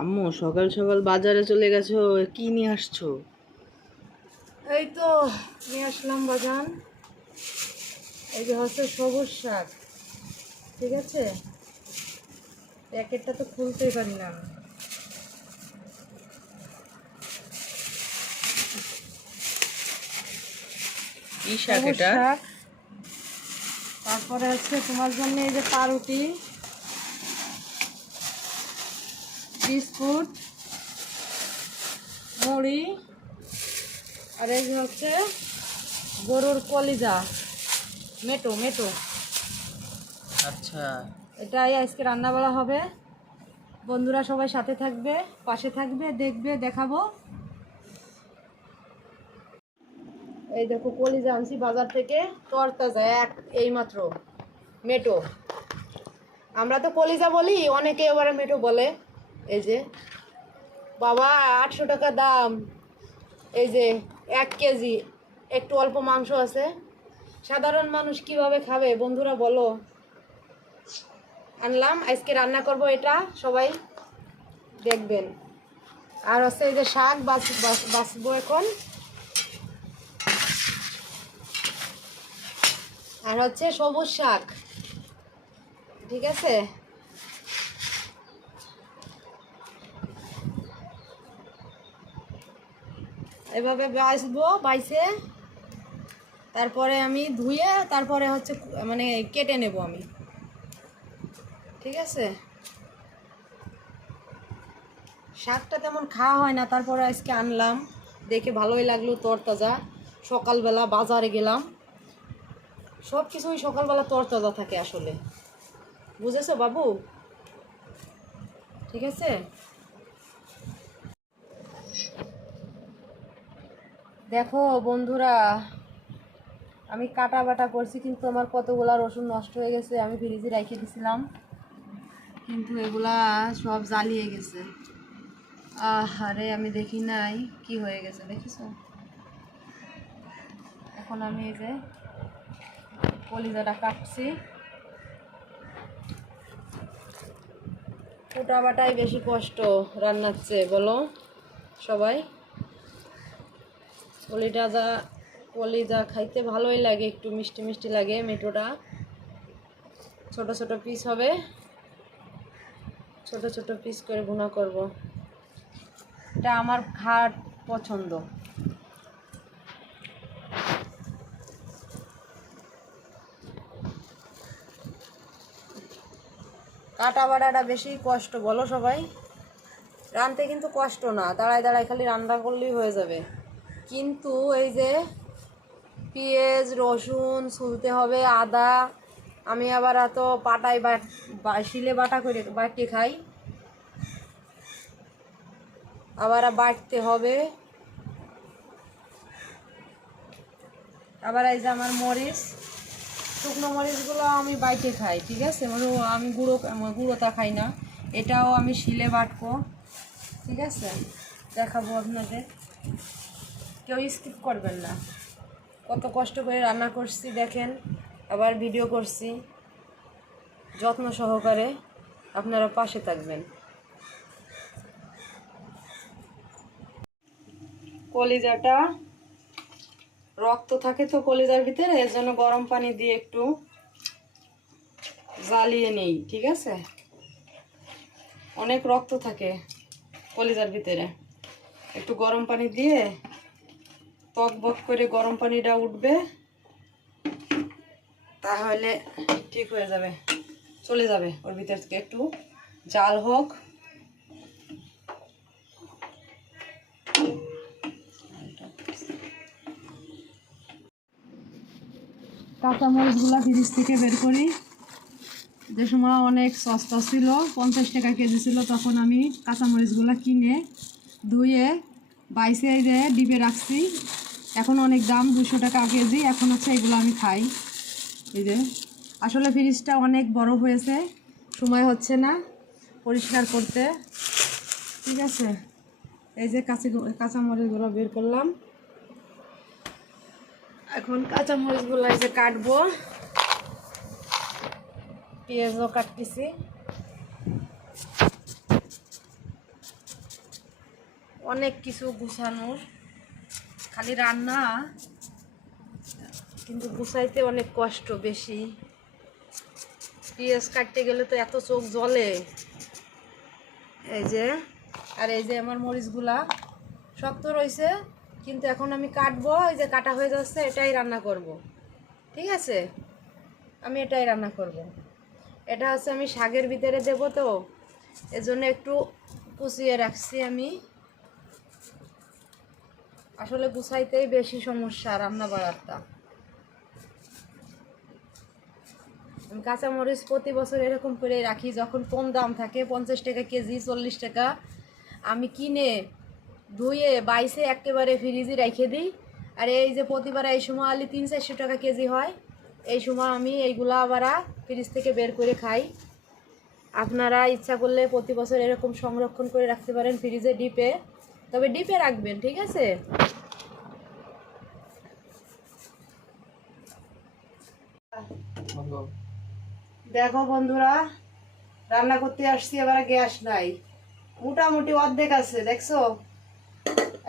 আম্মু সকাল সকাল বাজারে চলে গেছো কি নিয়ে আসছো? এই তো নিয়ে আসলাম বাজান। এই যে হচ্ছে সবুজ শাক ঠিক আছে? প্যাকেটটা তো খুলতেই পারি না। কি শাক এটা? তারপরে হচ্ছে তোমার জন্য এই যে পাউরুটি। বিস্কুট মুড়ি আর এই হচ্ছে গরুর কলিজা। মেটো মেটো। আচ্ছা। এটাই আজকে রান্না বলা হবে। বন্ধুরা সবাই সাথে থাকবে পাশে থাকবে দেখবে দেখাবো। এই দেখো কলিজা আনছি বাজার থেকে তরতাজা এক এইমাত্র। মেটো। আমরা তো কলিজা বলি অনেকে এবারে মেটো বলে। এই যে, বাবা, আটশো টাকা দাম। এই যে, এক কেজি, একটু অল্প মাংস আছে। সাধারণ মানুষ কীভাবে খাবে? বন্ধুরা, বলো। আনলাম, আজকে রান্না করব এটা, সবাই দেখবেন। আর হচ্ছে এই যে শাক বাছ- এখন। আর হচ্ছে সবুজ শাক। ঠিক আছে? এভাবে বাছবো বাইসে তারপরে আমি ধুয়ে, তারপরে হচ্ছে মানে কেটে নেব আমি। ঠিক আছে? শাকটা তেমন খাওয়া হয় না, তারপরে আজকে আনলাম। দেখে ভালোই লাগল তরতাজা। সকালবেলা বাজারে গেলাম। সব কিছুই সকালবেলা তরতাজা থাকে আসলে। বুঝেছ বাবু? ঠিক আছে? দেখো বন্ধুরা, আমি কাটা বাটা করছি, কিন্তু আমার কতগুলা রসুন নষ্ট হয়ে গেছে, আমি ফ্রিজে রেখে দিছিলাম। কিন্তু এগুলা সব জ্বালিয়ে গেছে। আহারে, আমি দেখি নাই কি হয়ে গেছে দেখিস এখন আমি এই যে কলিজাটা কাটছি। ফুটা বাটাই বেশি কষ্ট রান্নার চেয়ে, বলো সবাই। কলিটা যা কলিজা খাইতে ভালোই লাগে, একটু মিষ্টি মিষ্টি লাগে মেটোটা। ছোট ছোট পিস হবে। ছোট ছোট পিস করে ভুনা করব। এটা আমার খাট পছন্দ। কাটা বাটাটা বেশি কষ্ট, বলো সবাই? রানতে কিন্তু কষ্ট না, দাঁড়ায় দাঁড়ায় খালি রান্না করলেই হয়ে যাবে। কিন্তু এই যে পেঁয়াজ, রসুন, ছুলতে হবে, আদা। আমি আবার এত বাট বা- শিলে বাটা করে বাটতে খাই। আবার বাটতে হবে। আবার এই যে আমার মরিচ। শুকনো মরিচগুলো আমি বাইটে খাই, ঠিক আছে? মানে আমি গুঁড়ো গুঁড়োটা খাই না। এটাও আমি শিলে বাটবো, ঠিক আছে? দেখাবো আপনাদের। কেউ স্কিপ করবেন না। কত কষ্ট করে রান্না করছি দেখেন, আবার ভিডিও করছি। যত্ন সহকারে আপনারা পাশে থাকবেন। কলিজাটা রক্ত থাকে তো কলিজার ভিতরে, এর জন্য গরম পানি দিয়ে একটু জ্বালিয়ে নেই, ঠিক আছে? অনেক রক্ত থাকে কলিজার ভিতরে। একটু গরম পানি দিয়ে টক বক করে গরম পানিটা উঠবে, তাহলে ঠিক হয়ে যাবে, চলে যাবে ওর ভিতর থেকে একটু জাল হোক। কাঁচামরিচগুলো ফ্রিজ থেকে বের করি। যে সময় অনেক সস্তা ছিল, পঞ্চাশ টাকা কেজি ছিল, তখন আমি কাঁচামরিচগুলো কিনে ধুয়ে বাইশে যে ডিবে রাখছি। এখন অনেক দাম দুশো টাকা কেজি। এখন হচ্ছে এগুলো আমি খাই। এই যে, আসলে ফ্রিজটা অনেক বড় হয়েছে, সময় হচ্ছে না পরিষ্কার করতে। ঠিক আছে? এই যে কাঁচি কাঁচামরিচগুলো বের করলাম। এখন কাঁচামরিচগুলো এই যে কাটবো। পেঁয়াজও কাটতেছি। অনেক কিছু গুছানোর। খালি রান্না। কিন্তু গুছাইতে অনেক কষ্ট বেশি। পেঁয়াজ কাটতে গেলে তো এত চোখ জ্বলে। এই যে, আর এই যে আমার মরিচগুলা শক্ত রয়েছে কিন্তু এখন আমি কাটবো, এই যে কাটা হয়ে যাচ্ছে, এটাই রান্না করব। ঠিক আছে? আমি এটাই রান্না করব। এটা হচ্ছে আমি শাকের ভিতরে দেব তো, এজন্য একটু কুচিয়ে রাখছি আমি। আসলে গুছাইতেই বেশি সমস্যা রান্না বাড়ারটা কাঁচামরিচ প্রতি বছর এরকম করে রাখি, যখন কম দাম থাকে, পঞ্চাশ টাকা কেজি, চল্লিশ টাকা, আমি কিনে ধুয়ে, বাইসে একেবারে ফ্রিজে রেখে দিই। আর এই যে প্রতিবার এই সময় আলি তিন চারশো টাকা কেজি হয়, এই সময় আমি এইগুলা আবার ফ্রিজ থেকে বের করে খাই। আপনারা ইচ্ছা করলে প্রতি বছর এরকম সংরক্ষণ করে রাখতে পারেন ফ্রিজে, ডিপে। তবে ডিপে রাখবেন ঠিক আছে? দেখো বন্ধুরা রান্না করতে আসছি এবার গ্যাস নাই। মোটামুটি অর্ধেক আছে দেখছ?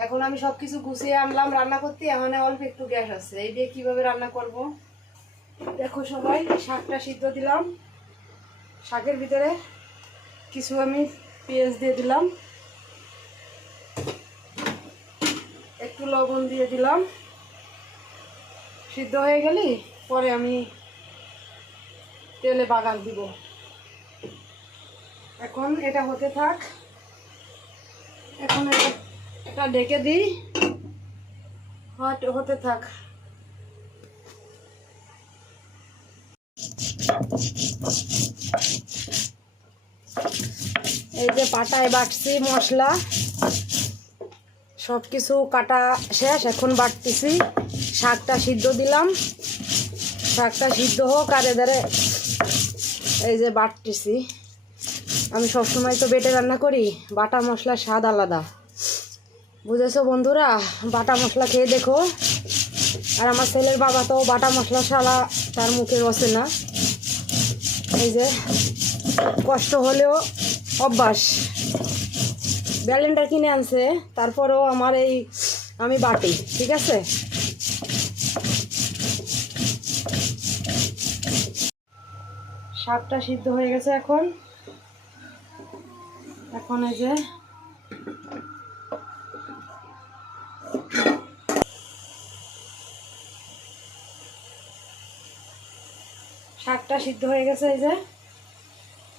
এখন আমি সব কিছু গুছিয়ে আনলাম রান্না করতে এখন অল্প একটু গ্যাস আছে। এই দিয়ে কীভাবে রান্না করব? দেখো সবাই শাকটা সিদ্ধ দিলাম। শাকের ভিতরে কিছু আমি পেঁয়াজ দিয়ে দিলাম একটু লবণ দিয়ে দিলাম। সিদ্ধ হয়ে গেলি? পরে আমি তেলে বাগান দিব। এখন এটা হতে থাক। এখন এটা- ডেকে দিই। হট- হতে থাক। এই যে পাটায় বাটছি মশলা। সব কিছু কাটা শেষ, এখন বাটতেছি শাকটা সিদ্ধ দিলাম। শাকটা সিদ্ধ হোক আর এধারে এই যে বাটতেছি আমি সবসময় তো বেটে রান্না করি, বাটা মশলার স্বাদ আলাদা। বুঝেছ বন্ধুরা? বাটা মশলা খেয়ে দেখো। আর আমার ছেলের বাবা তো বাটা মশলা শালা তার মুখে রসে না। এই যে কষ্ট হলেও অভ্যাস। ব্যালেন্ডার কিনে আনছে, তারপরেও আমার এই আমি বাটি, ঠিক আছে? শাকটা সিদ্ধ হয়ে গেছে এখন। এখন এই যে শাকটা সিদ্ধ হয়ে গেছে এই যে।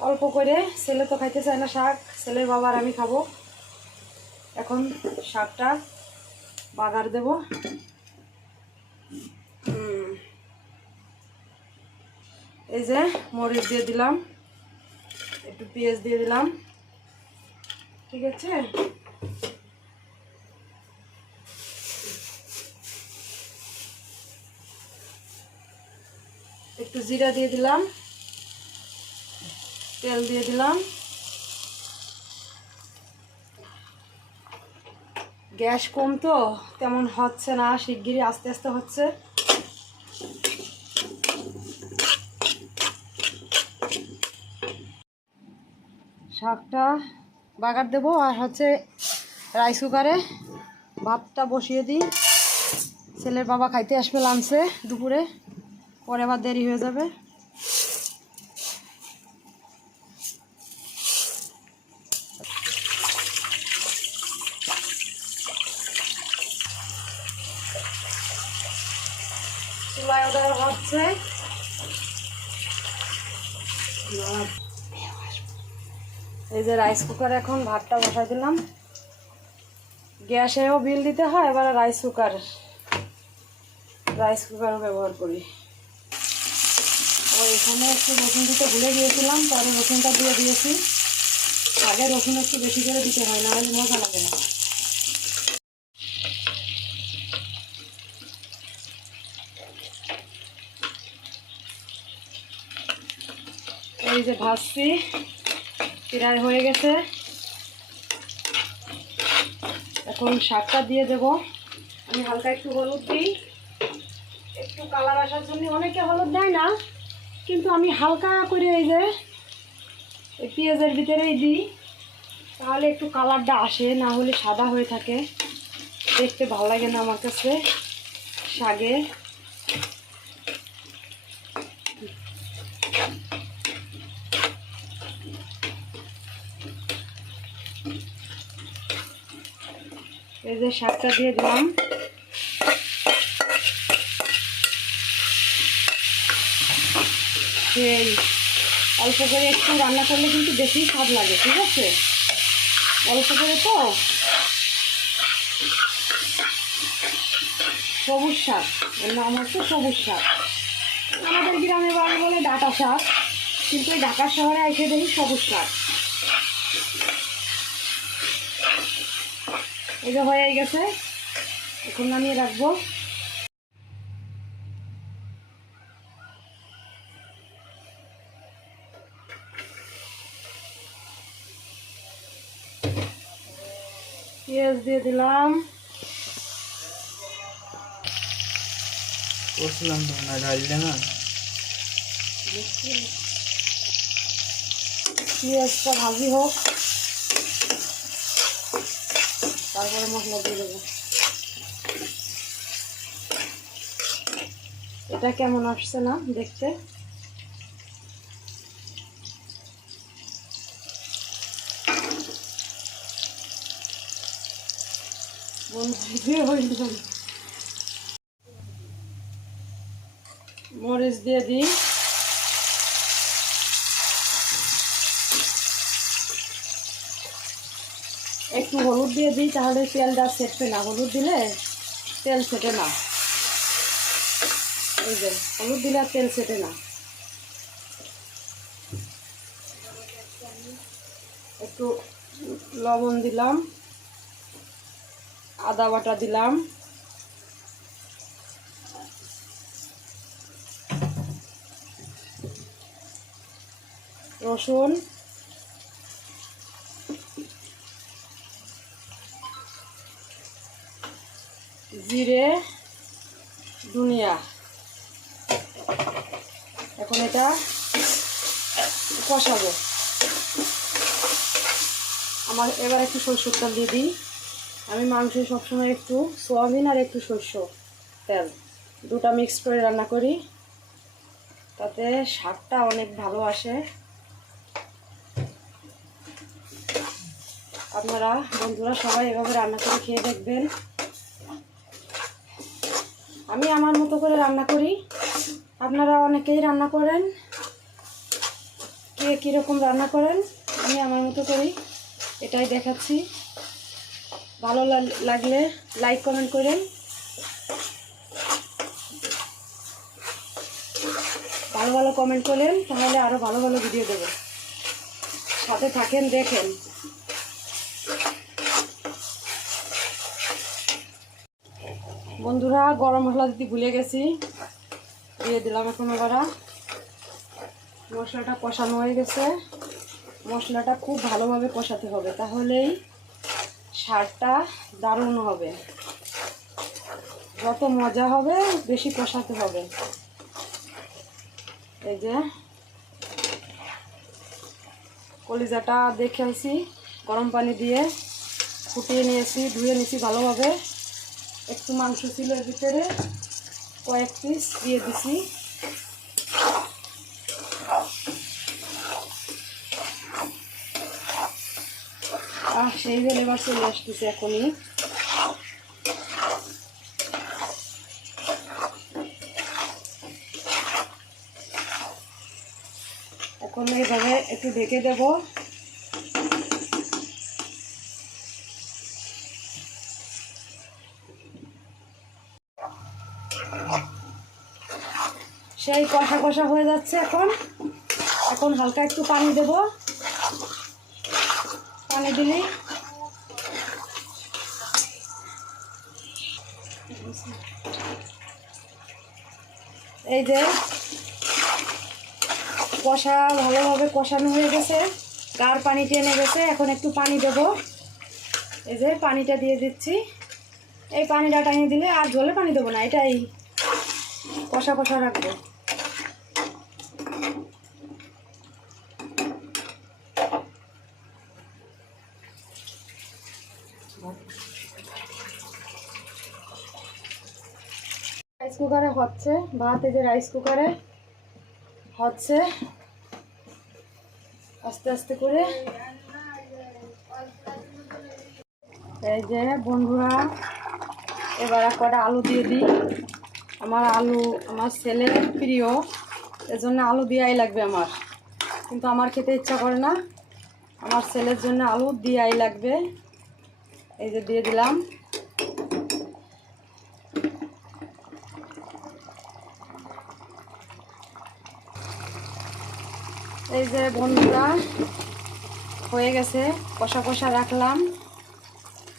অল্প করে, ছেলে তো খাইতে চায় না শাক, ছেলের বাবার আমি খাব। এখন শাকটা বাগার দেব। এই যে মরিচ দিয়ে দিলাম, একটু পেঁয়াজ দিয়ে দিলাম, ঠিক আছে? একটু জিরা দিয়ে দিলাম, তেল দিয়ে দিলাম। গ্যাস কম তো, তেমন হচ্ছে না, শিগগিরই আস্তে আস্তে হচ্ছে। শাকটা বাগার দেবো, আর হচ্ছে রাইস কুকারে ভাতটা বসিয়ে দিই। ছেলের বাবা খাইতে আসবে লাঞ্চে দুপুরে, পরে আবার দেরি হয়ে যাবে। চুলায় ওদের হচ্ছে। এই যে রাইস কুকার এখন ভাতটা বসাই দিলাম। গ্যাসেও বিল দিতে হয়, এবার রাইস কুকার রাইস কুকারও ব্যবহার করি। এখানে একটু রসুন দিতে ভুলে গিয়েছিলাম পরে রসুনটা দিয়ে দিয়েছি। আগে রসুন একটু বেশি করে দিতে হয় না হলে মজা লাগে না। এই যে ভাজছি, প্রায় হয়ে গেছে। এখন শাকটা দিয়ে দেব। আমি হালকা একটু হলুদ দিই। একটু কালার আসার জন্য অনেকে হলুদ দেয় না, কিন্তু আমি হালকা করে এই যে পেঁয়াজের ভিতরেই দিই। তাহলে একটু কালারটা আসে, না হলে সাদা হয়ে থাকে। দেখতে ভালো লাগে না আমার কাছে শাগে এই যে শাকটা দিয়ে দিলাম। সেই অল্প করে একটু রান্না করলে কিন্তু বেশি স্বাদ লাগে, ঠিক আছে? অল্প করে তো? সবুজ শাক, এর নাম হচ্ছে সবুজ শাক। আমাদের গ্রামে বাড়ি বলে ডাটা শাক, কিন্তু এই ঢাকা শহরে এসে দেখি সবুজ শাক। যে হয়ে গেছে। এখন নামিয়ে রাখব। পেঁয়াজ দিয়ে দিলাম। বসলাম তো না ঢাললে না। পেঁয়াজটা ভাজি হোক। তারপরে মশলা দিয়ে দেবো। এটা কেমন আসছে না দেখতে? মরিচ দিয়ে দিই। একটু হলুদ দিয়ে দিই, তাহলে তেলটা সেটবে না। হলুদ দিলে তেল সেটে না। এই যে, হলুদ দিলে আর তেল সেটে না। একটু লবণ দিলাম, আদা বাটা দিলাম। রসুন জিরে দুনিয়া। এখন এটা কষাবো। আমার এবার একটু সরষের তেল দিয়ে দিই। আমি মাংস সবসময় একটু সোয়াবিন আর একটু সরষ তেল। দুটা মিক্স করে রান্না করি। তাতে স্বাদটা অনেক ভালো আসে। আপনারা বন্ধুরা সবাই এভাবে রান্না করে খেয়ে দেখবেন। আমি আমার মতো করে রান্না করি। আপনারা অনেকেই রান্না করেন। কে কীরকম রান্না করেন, আমি আমার মতো করি। এটাই দেখাচ্ছি। ভালো লাগলে লাইক কমেন্ট করেন। ভালো ভালো কমেন্ট করেন, তাহলে আরও ভালো ভালো ভিডিও দেবো। সাথে থাকেন, দেখেন। বন্ধুরা, গরম মশলা দিতে ভুলে গেছি। দিয়ে দিলাম এখন এবার মশলাটা কষানো হয়ে গেছে। মশলাটা খুব ভালোভাবে কষাতে হবে, তাহলেই সারটা দারুণ হবে। যত মজা হবে, বেশি কষাতে হবে। এই যে কলিজাটা দেখে আনছি, গরম পানি দিয়ে ফুটিয়ে নিয়েছি, ধুয়ে নিয়েছি ভালোভাবে। একটু মাংস ছিল এর ভিতরে, কয়েক পিস দিয়ে দিছি। আর সেই এবার চলে আসতেছে এখনই। এখন এইভাবে একটু ঢেকে দেবো। সেই কষা কষা হয়ে যাচ্ছে এখন। এখন হালকা একটু পানি দেব। পানি দিলেই এই যে কষা ভালোভাবে কষানো হয়ে গেছে। গার পানি টেনে গেছে, এখন একটু পানি দেব। এই যে পানিটা দিয়ে দিচ্ছি। এই পানিটা টানিয়ে দিলে আর জলে পানি দেবো না, এটাই কষা কষা রাখব রাইস কুকারে হচ্ছে, ভাত এই যে রাইস কুকারে হচ্ছে। আস্তে আস্তে করে। এই যে বন্ধুরা, এবার এক কটা আলু দিয়ে দিই। আমার আলু আমার ছেলের প্রিয়, এজন্য আলু দেওয়াই লাগবে আমার। কিন্তু আমার খেতে ইচ্ছা করে না। আমার ছেলের জন্য আলু দেওয়াই লাগবে। এই যে দিয়ে দিলাম। এই যে বন্ধুরা, হয়ে গেছে, কষা কষা রাখলাম।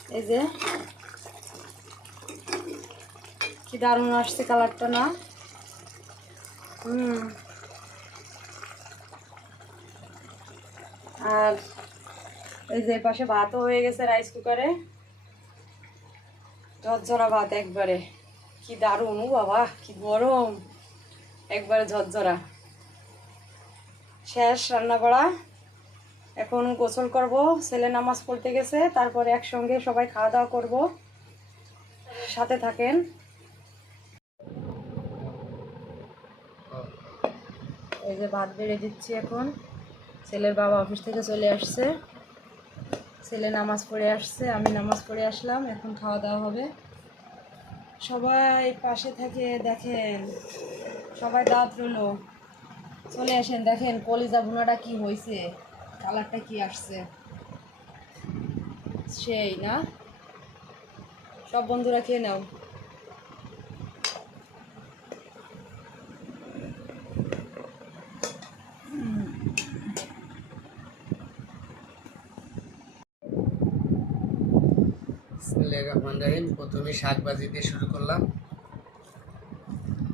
এই যে, কি দারুণ আসছে কালারটা না? হুম। আর এই যে পাশে ভাতও হয়ে গেছে রাইস কুকারে ঝরঝরা ভাত একবারে। কি দারুণ, ও বাবা, কি গরম। একবারে ঝরঝরা। শেষ রান্না করা এখন গোসল করব, ছেলে নামাজ পড়তে গেছে, তারপরে একসঙ্গে সবাই খাওয়া দাওয়া করব। সাথে থাকেন। এই যে ভাত বেড়ে দিচ্ছি এখন। ছেলের বাবা অফিস থেকে চলে আসছে। ছেলে নামাজ পড়ে আসছে, আমি নামাজ পড়ে আসলাম, এখন খাওয়া দাওয়া হবে। সবাই পাশে থেকে, দেখেন। সবাই দাঁত রইল চলে আসেন, দেখেন কলিজা ভুনাটা কি হয়েছে কালারটা কি আসছে। সেই না? সব বন্ধুরা খেয়ে নাও। রহমানির প্রথমে শাক ভাজি দিয়ে শুরু করলাম।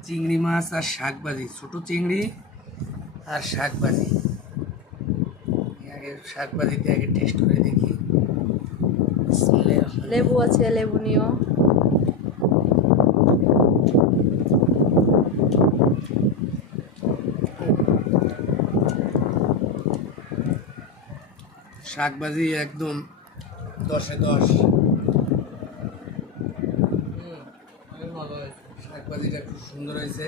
চিংড়ি মাছ আর শাক ভাজি ছোট চিংড়ি। আর শাক ভাজি আগে শাক ভাজিতে আগে টেস্ট করে দেখি। লেবু আছে লেবু নিও। শাক ভাজি একদম দশে দশ। শাক ভাজিটা খুব সুন্দর হয়েছে।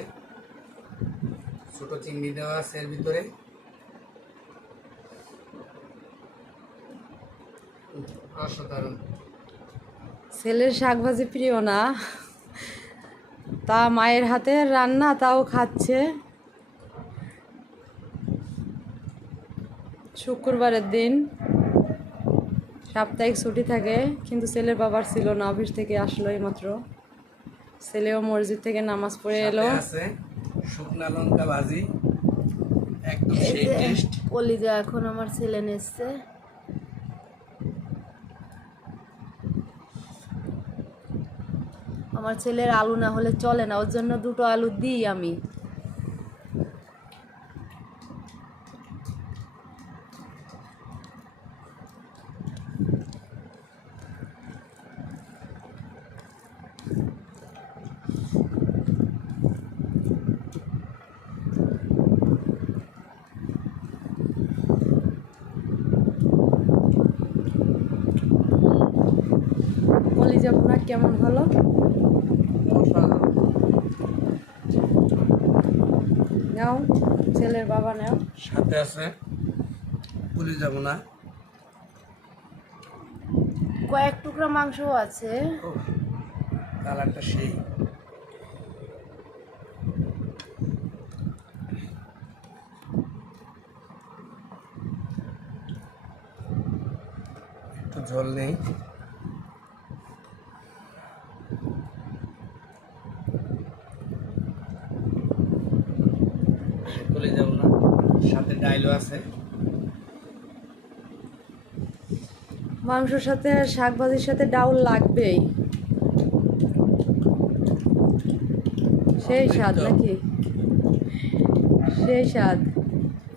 ছোট চিংড়ি দেওয়া আছে এর ভিতরে। অসাধারণ। ছেলের শাক ভাজি প্রিয় না। তা মায়ের হাতে রান্না তাও খাচ্ছে। শুক্রবারের দিন। সাপ্তাহিক ছুটি থাকে কিন্তু ছেলের বাবার ছিল না অফিস থেকে আসলো মাত্র ছেলেও মসজিদ থেকে নামাজ পড়ে এলো। শুকনা লঙ্কা ভাজি একদম সেই টেস্ট কলিজা এখন আমার ছেলে নেছে। আমার ছেলের আলু না হলে চলে না ওর জন্য দুটো আলু দিই আমি। ভুনা কেমন হলো নাও ছেলের বাবা নাও। সাথে আছে পুলি যাব না। কয়েক টুকরা মাংসও আছে। কালারটা সেই একটু ঝোল নেই যাব না। সাথে ডাইলও আছে। মাংসর সাথে শাক ভাজির সাথে ডাউল লাগবেই। সেই স্বাদ নাকি? সেই স্বাদ।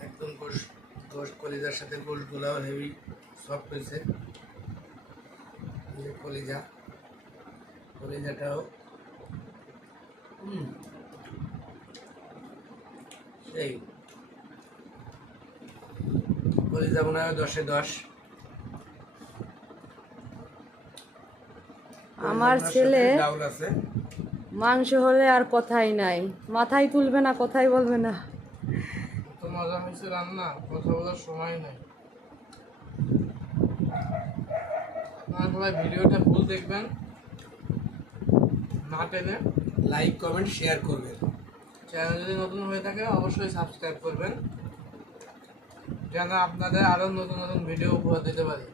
একদম গোশ গোশ কলিজার সাথে গোশ গুলাও হেভি সফট হয়েছে। কলিজা। কলিজাটাও হুম সেই কলিজা মনে হয় দশে দশ। আমার ছেলে মাংস হলে আর কথাই নাই। মাথায় তুলবে না কথাই বলবে না। তো মজা হয়েছে রান্না কথা বলার সময় নেই। আপনারা সবাই ভিডিওটা ফুল দেখবেন। না টেনে লাইক কমেন্ট শেয়ার করবেন। চ্যানেল যদি নতুন হয়ে থাকে, অবশ্যই সাবস্ক্রাইব করবেন। যেন আপনাদের আরও নতুন নতুন ভিডিও উপহার দিতে পারি।